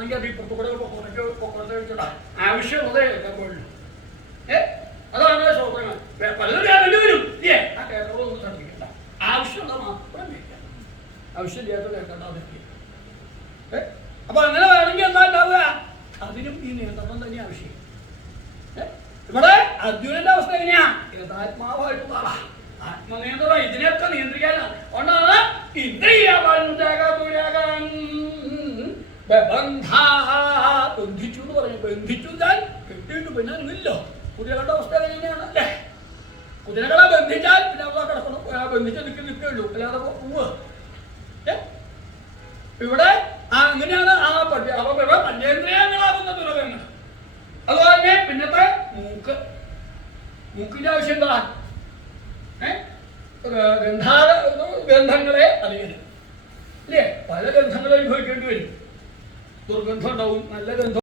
കാണണമെങ്കിൽ അത് ഇപ്പുറത്ത് കൂടെ പൊക്കോടത്തെ വെച്ചിട്ടാ ആവശ്യമുള്ളതേ കേൾക്കാൻ പാടുള്ളൂ. അതാണ് ശ്രോത്രങ്ങൾ. പലതും കേൾക്കേണ്ടി വരും ഇല്ലേ? ആ കേൾക്കണമൊന്നും ശ്രദ്ധിക്കണ്ട. ആവശ്യമുള്ള മാത്രം കേൾക്കാം, ആവശ്യമില്ലാത്ത കേൾക്കേണ്ടതില്ല. അപ്പൊ അങ്ങനെ വേണമെങ്കിൽ എന്താ ഉണ്ടാവുക? അതിനും ഈ നിയന്ത്രണം തന്നെ ആവശ്യം. ഇവിടെ അർജുനന്റെ അവസ്ഥ എങ്ങനെയാ? യഥാത്മാവായിട്ടുള്ള ആളാ, ആത്മനിയന്ത്രണം. ഇതിനെയൊക്കെ നിയന്ത്രിക്കാനാണ്. അതുകൊണ്ടാണ് ഇന്ദ്രിയാകാൻ ബന്ധിച്ചു എന്ന് പറഞ്ഞു. ബന്ധിച്ചു ഞാൻ കെട്ടിയിട്ട് പിന്നെ നില്ലോ. കുതിരകളുടെ അവസ്ഥ എങ്ങനെയാണ് അല്ലേ? കുതിരകളെ ബന്ധിച്ചാൽ പിന്നെ അവിടെ കിടക്കണം, ബന്ധിച്ച് നിൽക്കുള്ളൂ, അല്ലാതെ പോവുക. ഇവിടെ അങ്ങനെയാണ് ആ പട്ടി. അപ്പൊ ഇവിടെ പഞ്ചേന്ദ്രിയങ്ങളാകുന്ന ദുരകങ്ങൾ. അതുപോലെ തന്നെ പിന്നത്തെ മൂക്കിന്റെ ആവശ്യം എന്താ? ഗന്ധങ്ങളെ അറിയരുത് ഇല്ലേ? പല ഗന്ധങ്ങളെ അനുഭവിക്കേണ്ടി വരും. ദുർഗന്ധം ഉണ്ടാവും, നല്ല ഗന്ധം